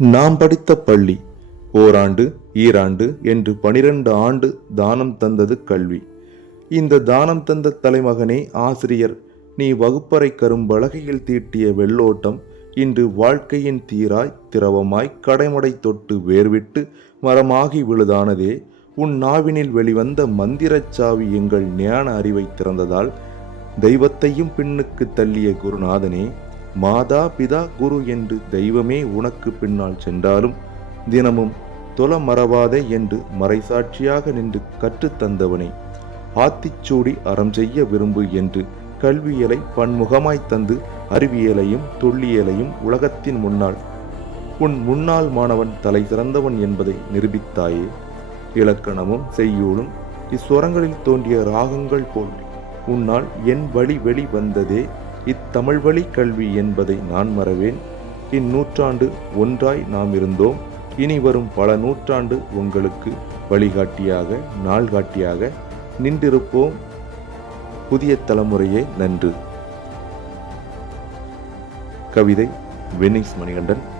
நாம் படித்த பள்ளி ஓராண்டு ஈராண்டு என்று பனிரெண்டு ஆண்டு தானம் தந்தது கல்வி. இந்த தானம் தந்த தலைமகனே ஆசிரியர் நீ வகுப்பறை கரும்பலகையில் தீட்டிய வெள்ளோட்டம் இன்று வாழ்க்கையின் தீராய் திரவமாய் கடைமடை தொட்டு வேர்விட்டு மரமாகி விழுதானதே. உன் நாவினில் வெளிவந்த மந்திரச் சாவி எங்கள் ஞான அறிவை திறந்ததால் தெய்வத்தையும் பின்னுக்கு தள்ளிய குருநாதனே மாதா பிதா குரு என்று தெய்வமே உனக்கு பின்னால் சென்றாலும் தினமும் தொல மறவாதே என்று மறைசாட்சியாக நின்று கற்றுத் தந்தவனே. ஆத்திச்சூடி அறம் செய்ய விரும்பு என்று கல்வியலை பன்முகமாய் தந்து அறிவியலையும் தொல்லியலையும் உலகத்தின் முன்னால் உன் முன்னாள் மாணவன் தலை சிறந்தவன் என்பதை நிரூபித்தாயே. இலக்கணமும் செய்யூலும் இஸ்வரங்களில் தோன்றிய ராகங்கள் போல் உன்னால் என் வழி வெளி வந்ததே இத்தமிழ் வழி கல்வி என்பதை நான் மறவேன். இந்நூற்றாண்டு ஒன்றாய் நாம் இருந்தோம். இனி வரும் பல நூற்றாண்டு உங்களுக்கு வழிகாட்டியாக நாள்காட்டியாக நின்றிருப்போம். புதிய தலைமுறையே நன்று. கவிதை வென்னிங்ஸ் மணிகண்டன்.